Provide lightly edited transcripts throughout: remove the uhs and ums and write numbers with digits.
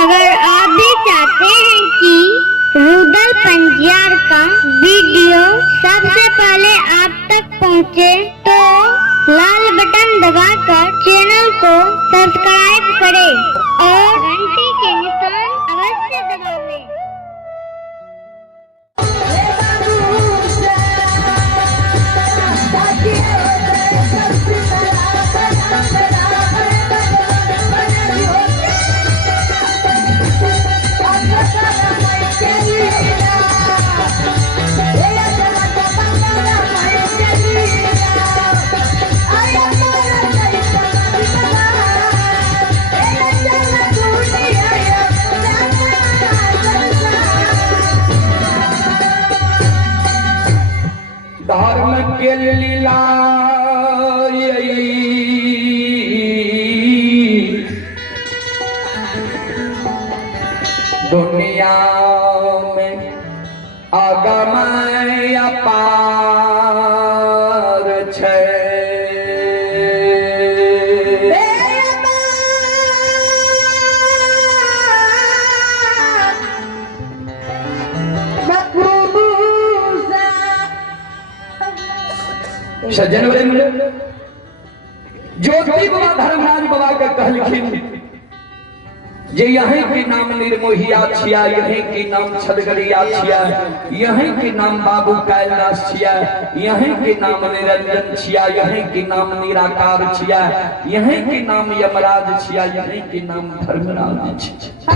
अगर आप भी चाहते हैं कि रूदल पंजियार का वीडियो सबसे पहले आप तक पहुंचे, तो लाल बटन दबाकर चैनल को सब्सक्राइब करें और घंटी के निशान अवश्य दबावें। धर्म के लीला दुनिया में अगमय अपार छै। सज्जन ज्योति बाबा धर्मराज बाबा के कहलखिन जे यहीं के नाम निर्मोहिया छिया, यहीं के नाम छलगरिया छिया, यहीं के नाम बाबू कैलाश छिया, यहीं के नाम निरंजन छिया, यहीं के नाम निराकार छिया, यहीं के नाम यमराज छिया, यहीं के नाम धर्मराज छिया।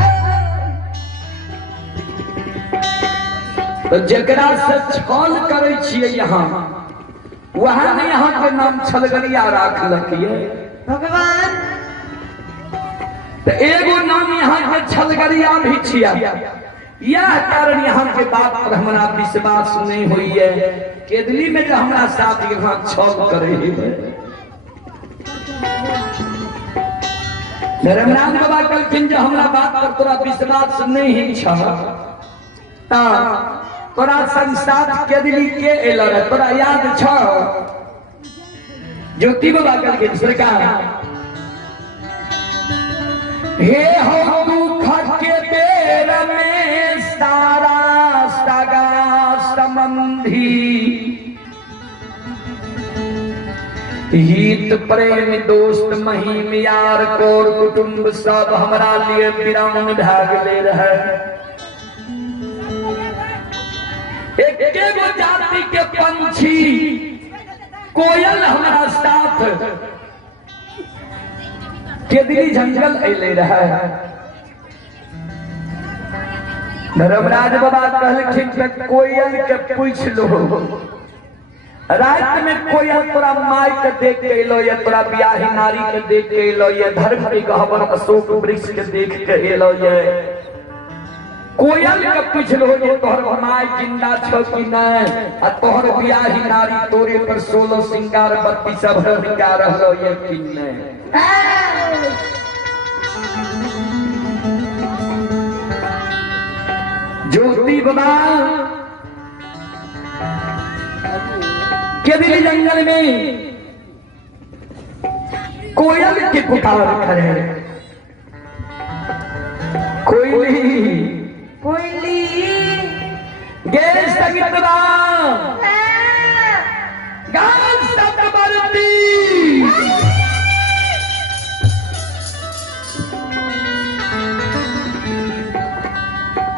तो जकरा से छल करे छिए यहाँ वहां ने यहाँ के नाम छलगरिया राख लखिए भगवान। तो एगो नाम यहाँ के छलगरिया भी छिया। यह कारण यहाँ के बात पर हमारा विश्वास नहीं हुई है। केदली में जो हमारा साथ यहाँ छल करे धर्मराज बाबा कहलखिन जो हमारा बात पर तोरा विश्वास नहीं छ, तोरा संसार केदली के एलो रे, तोरा याद छ? ज्योति बाबा कहलखिन सरकार हे हो दुख के बेर में सारा सगा संबंधी हित प्रेम दोस्त महिम यार कोर कुटुंब सब हमरा लिए विराम भाग ले रहे। एकेगो जाति के पंछी कोयल हमारा साथ केदली जंगल अले रहे। धर्मराज बाबा कहलखिन कि कोयल के पूछ लो, रात में कोयल तोरा माई के देख के एलो, या तोरा ब्याही नारी के देख के एलो, या धर्म के गहवर अशोक वृक्ष के देख के एलो, ये कोयल के पूछ लो जे तोहर माई जिंदा छो कि नहीं, आ तोहर ब्याही नारी तोरे पर 16 सिंगार बत्ती सब रंगा रहलो ये कि नहीं। ज्योति बाबा केदली जंगल में कोयल के पुकार खड़े। कोयली कोयली गैस तगतवा गान सब बरती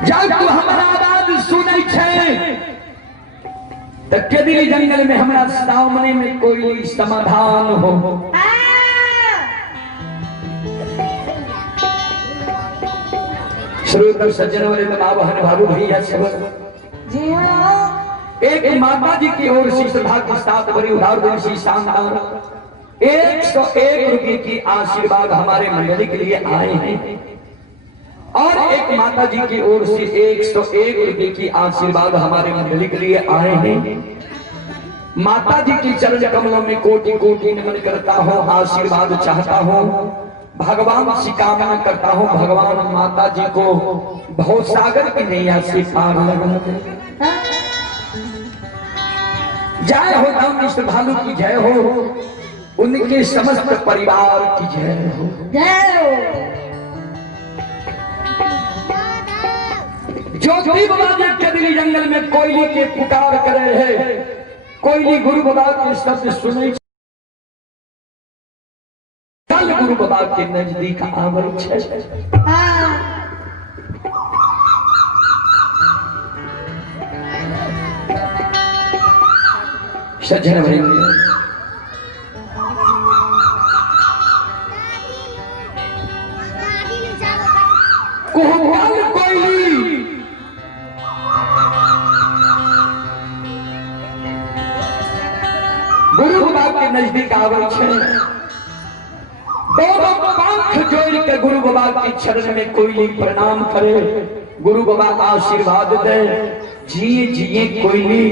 जब तू हमारा आवाज सुनै छै तो केदली जंगल में हमारा सामने में कोयली समाधान हो। श्रोता सज्जनों ने बहन भाभी भैया सब जी हाँ, एक माता जी की ओर से सौभाग्य के साथ बड़ी उधार देशी शानदार 101 रुपए की आशीर्वाद हमारे मंडली के लिए आए हैं, और एक माता जी की ओर से 101 रुपए की आशीर्वाद हमारे मंडली के लिए आए हैं। माता जी की चरण कमलों में कोटि कोटि नमन करता हूँ, आशीर्वाद चाहता हूँ, भगवान से कामना करता हूँ भगवान माता जी को भवसागर की नैया से पार लगा। जय हो राम भालू की जय हो, उनके समस्त परिवार की जय हो। जय हो। ज्योति बाबा जी कदली जंगल में कोयली के पुकार करे है। कोयली गुरु बाबा के शब्द सुने कल गुरु बाबा के नजदीक आवे छे। सज्जन वृंद, कोहल कोयली गुरु बाबा के नजदीक आवे छे। दोनों पंख जोड़ के गुरु बाबा के चरण में कोयली प्रणाम करे। गुरु बाबा आशीर्वाद दे, जिए जिए कोयली।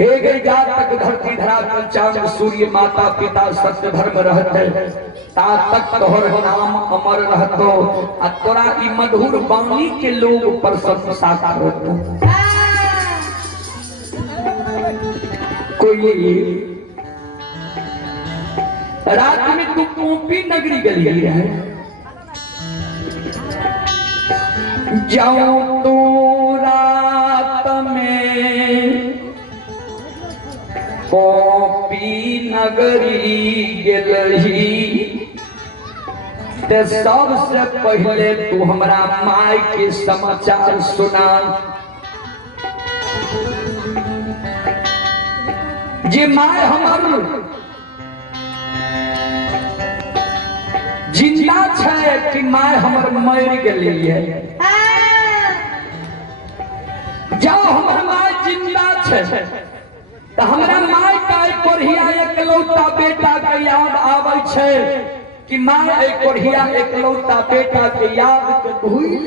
एक जात तक धरती धरातल चांद सूर्य माता पिता सत्य धर्म रहते, ता तक तोहर नाम अमर रहतो। आ तोरा की मधुर वाणी के लोग प्रशंसा करतो। कोयली रात में तू पोपी नगरी गली है, जाऊं तू रात में पोपी नगरी गलही, ते सबसे पहले तू हमरा माई के समाचार सुना। जे माय हमर जिंदा छे कि माय हमर मर गेली है। जब हमर माय जिंदा छे तो हमरा माय का कोढ़िया एकलौता बेटा के याद आवे छे कि माय कोढ़िया एकलौता बेटा के याद के भूल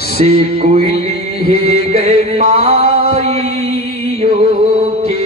से कोयली हे गए माइयो के।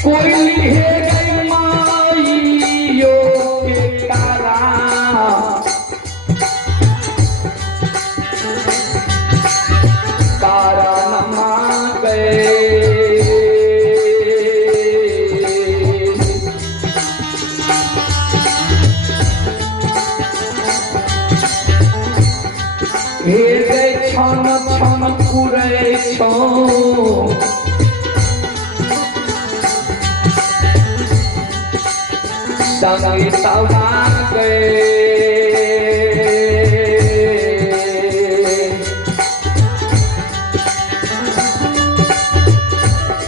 कोयली हे गई माइयो के तारा, तारा नमा गए। हे गए छन छन पुरे छो, संगी सवा गए।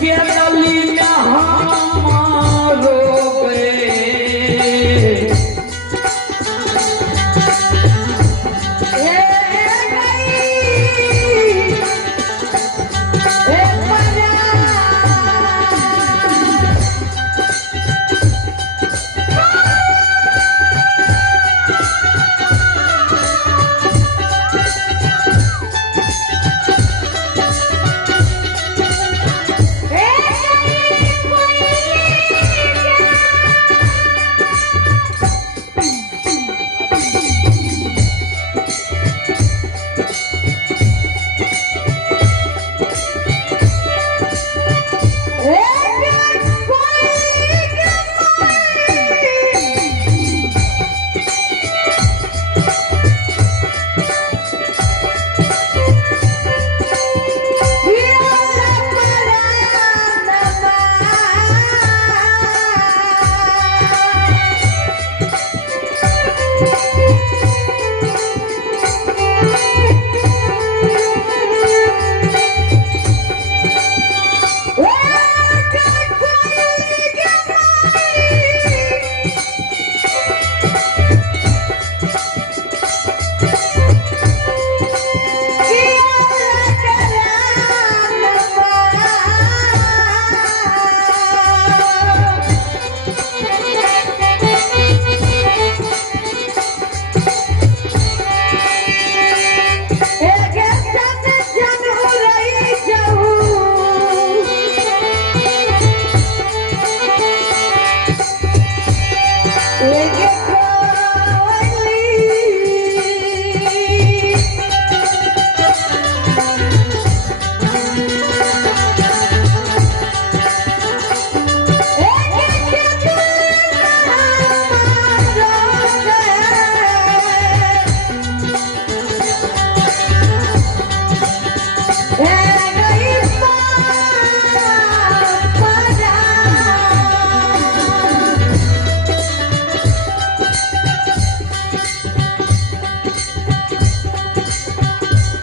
केरली में हमारो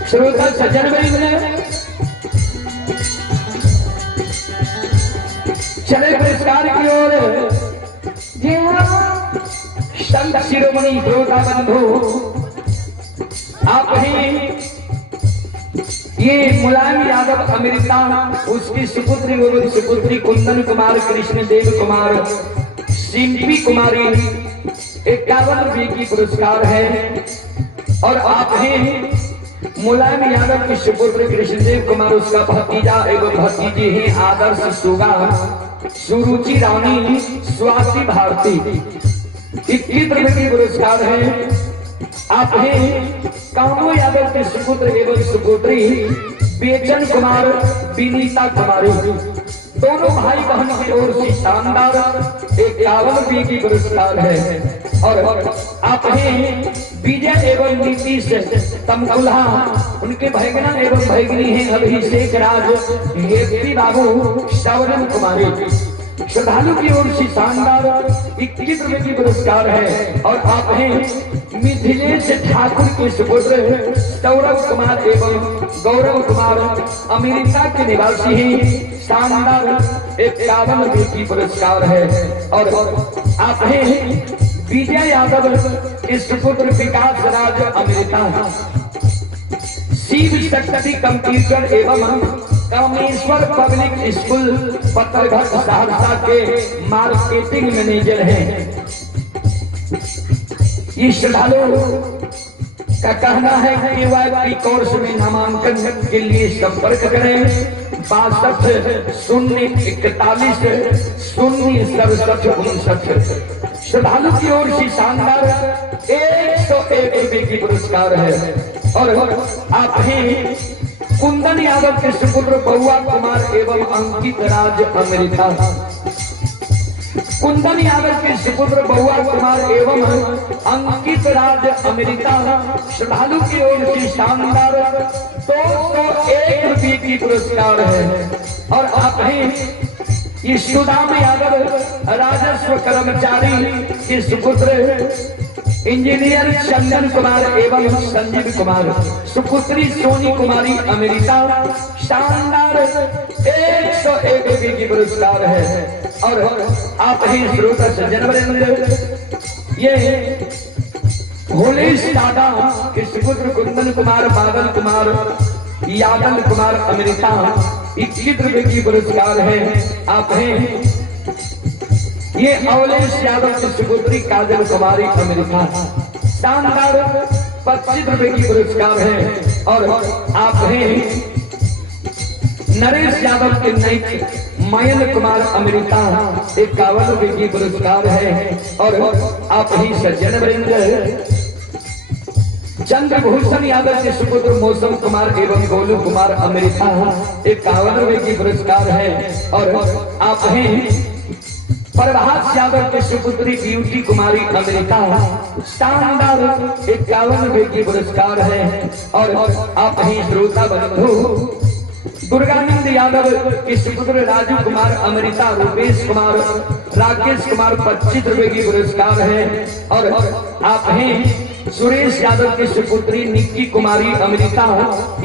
श्रोता सज्जन वृंद चले पुरस्कार की ओर। जी हाँ संत शिरोमणि श्रोता बंधु आप ही ये मुलायम यादव अमृता उसकी सुपुत्री एवं सुपुत्री कुंदन कुमार कृष्णदेव कुमार सिंपी कुमारी 51 रुपये की पुरस्कार है। और आप ही मुलायम यादव की सुपुत्र कृष्णदेव कुमार उसका भतीजा एवं भतीजी है आदर्श सुगा सुरुचि रानी स्वाति भारती 21 रुपये की पुरस्कार है। आप हैं कामो यादव के सुपुत्र एवं सुपुत्री बेचन कुमार विनीता कुमारी दोनों भाई बहन की ओर से शानदार 51 रुपये की पुरस्कार है। और आप हैं विजय एवं नीतीश तमकुल्हा उनके भैगना एवं भैगनी हैं अभिषेक राज हेपी बाबू शौरम कुमारी श्रद्धालु की ओर से शानदार 21 रुपये की पुरस्कार है। और आप हैं मिथिलेश ठाकुर के सुपुत्र सौरभ कुमार एवं गौरव कुमार अमेरिका के निवासी हैं शानदार 51 रुपये की पुरस्कार है। और आप हैं विजय यादव के सुपुत्र विकास राज अमेरिका शिव शक्ति कंप्यूटर एवं कामेश्वर पब्लिक स्कूल पत्थरघाट सहरसा के मार्केटिंग मैनेजर हैं। ये श्रद्धालु का कहना है कि वाई कोर्स में नामांकन के लिए संपर्क करें 62 श्रद्धालु की ओर से शानदार 101 रुपये की पुरस्कार है। और आप हैं कुंदन यादव के सुपुत्र बउआ कुमार एवं अंकित राज अमेरिका कुंदन यादव के सुपुत्र बउआ कुमार एवं अंकित राज अमेरिका श्रद्धालु की ओर से शानदार 201 रुपये की पुरस्कार है। और आप हैं ये सुदाम यादव राजस्व कर्मचारी के सुपुत्र इंजीनियर चंदन कुमार एवं संजीव कुमार सुपुत्री सोनी कुमारी अमेरिका शानदार 101 रुपये की पुरस्कार है। और आप ही श्रोता सज्जन ये होलेश दादा के सुपुत्र कुंदन कुमार बादल कुमार यादव कुमार अमेरिका 21 रुपये की पुरस्कार है। आप हैं ये अवलेश यादव की सुपुत्री काजल कुमारी अमेरिका शानदार 25 रुपये की पुरस्कार है। और आप हैं नरेश यादव के नैक मयन कुमार अमेरिका 51 रुपये की पुरस्कार है। और आप ही सज्जन वृंद चंद्रभूषण यादव के सुपुत्र मौसम कुमार एवं गोलू कुमार अमेरिका 51 रुपये की पुरस्कार है। और आप हैं प्रभात यादव के सुपुत्री ब्यूटी कुमारी अमेरिका शानदार 51 रुपये की पुरस्कार है। और आप ही श्रोता बंधु दुर्गानंद यादव के सुपुत्र राजू कुमार अमेरिका रूपेश कुमार राकेश कुमार 25 रुपये की पुरस्कार है। और आप हैं सुरेश यादव की सुपुत्री निक्की कुमारी अमेरिका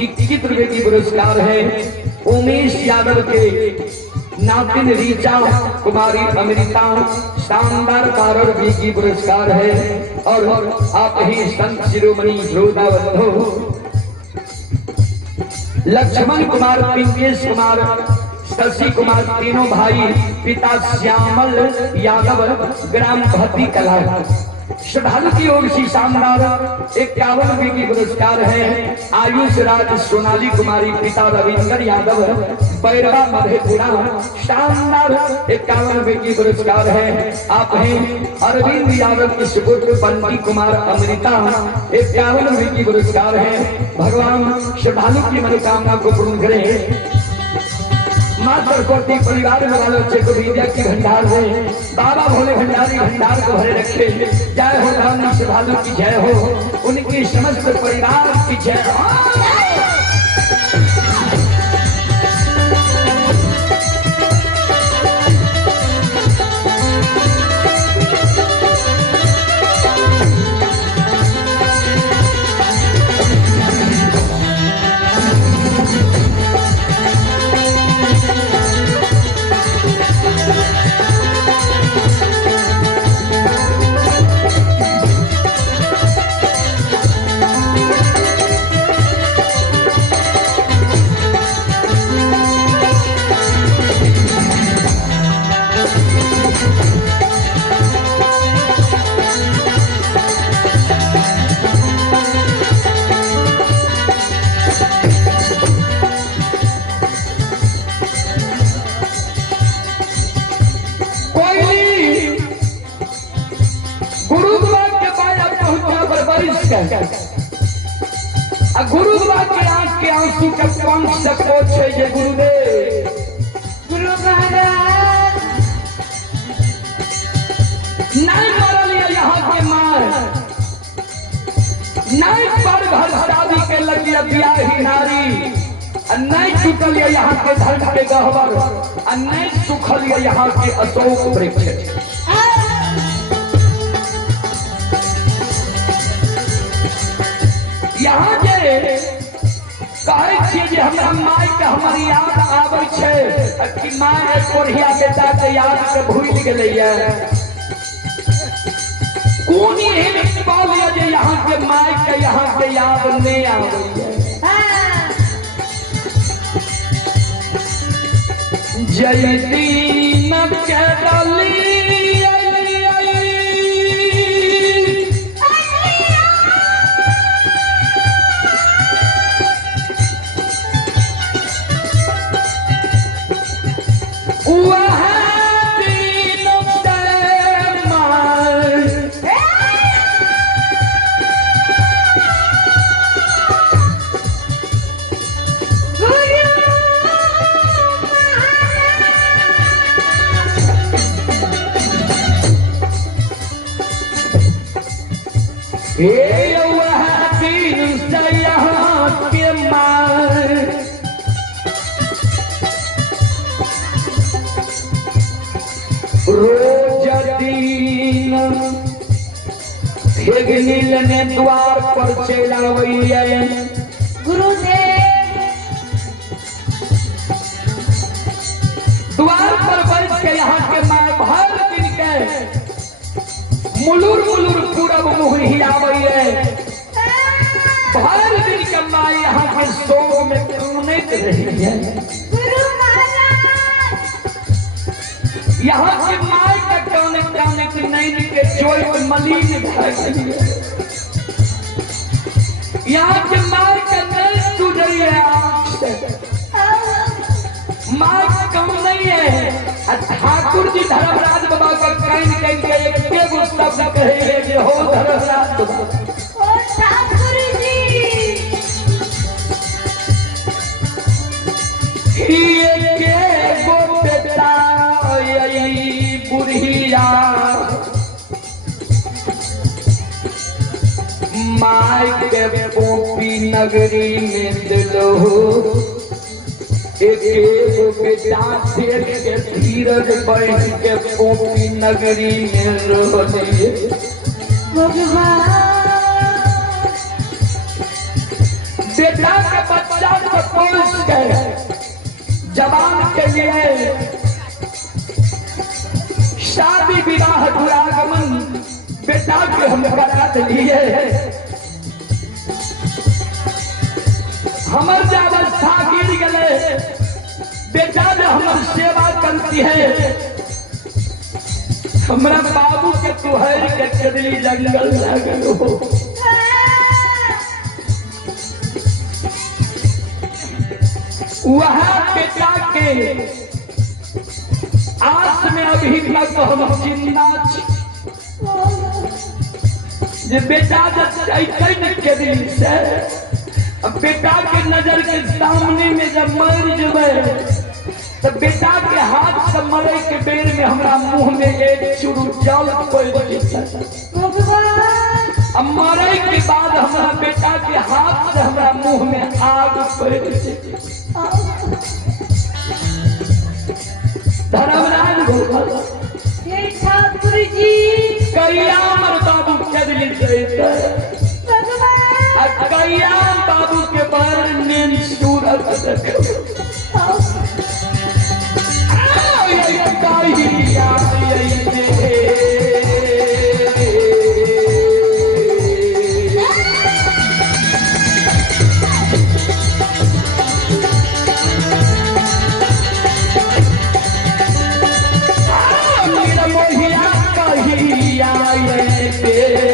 21 रुपये की पुरस्कार है। उमेश यादव के नातिन रीचा कुमारी अमेरिका शानदार 12 रुपये की पुरस्कार है। और आप ही संत शिरोमणि श्रोता बंधु लक्ष्मण कुमार पिंकेश कुमार शशि कुमार तीनों भाई पिता श्यामल यादव ग्राम भट्टी कला श्रद्धालु की ओर से शानदार 51 रुपये की पुरस्कार है। आयुष राज सोनाली कुमारी पिता रविंदर यादव बैरवा मधेपुरा शानदार 51 रुपये की पुरस्कार है। आप हैं अरविंद यादव के सुपुत्र बंटी कुमार अमेरिका 51 रुपये की पुरस्कार है। भगवान श्रद्धालु की मनोकामना को पूर्ण करें। माँ सरस्वती परिवार में वाले बच्चे को विद्या की भंडार दे बाबा भोले भंडारी भंडार को भरे रखे। जय हो रानी श्रद्धालु की जय हो उनकी समस्त परिवार की जय हो। गुरुद्वार के आंख के आंसू के पंख से पोछे ये गुरुदेव। गुरु महाराज नहीं मरल यहाँ के मार, नहीं पर घर शादी के लगिया बियाही नारी, नहीं टूटल यहाँ के धर्म के गहवर, नहीं सुखल यहाँ के अशोक वृक्ष। यहाँ जे कहे छियै जे हमरा माय के हमर याद आबै छै कि माय एक कोढ़िया बेटा के याद के भूल गेलैया। कोन एहन पल ये जे यहाँ के माय के यहाँ के याद नहीं आबैया। जय दीन के डली रोज दिन नील ने द्वार पर चलावैया। गुरुदेव द्वार पर बैठ के यहाँ के माय भर दिन के मुलुर मुलुर पूरब मुँह हिलावैया। भर दिन के माय यहाँ के शोक में कूनैत रही है। गुरु महाराज यहाँ के माय के काने काने की नैन के चोर में मलिन भर गई है। यहाँ के माय के नैन टूट रही है आँख से। माय कम नहीं है। ठाकुर जी धर्मराज बाबा का कान कह के एक शब्द कहे है जे हो धर्मराज बाबा। ओ ठाकुर जी ये के गो बेटा यही बुढ़िया माय के पोपी नगरी में दिलो। एक बेटा देख के धीरज बैठ के पोपी नगरी में रहने। भगवान बेटा के बच्चा को पोस के जवान के लिए शादी विवाह दुरागमन बेटा के हम बरात लिए। हमर जब अवस्था गिर गए बेटा जो हमर सेवा करती है। हमरा बाबू के तुहर के चदली जंगल लगल हो। वहाँ बेटा के आस में अभी तक हम जिंदा छी। जे बेटा के दिल से अब बेटा के नजर के सामने में जब मर जबे तो बेटा के हाथ से मरे के बेर में हमरा मुंह में एक चुरु जल पड़ जेतै। अब मरे के बाद हमरा बेटा के हाथ से हमरा मुंह में आग पड़ जेतै। धर्मराज गोपाल हे ठाकुर जी कहिया हमर बाबू चदली जैते। कहिया बाबू के बार नींद सूरत देखो। के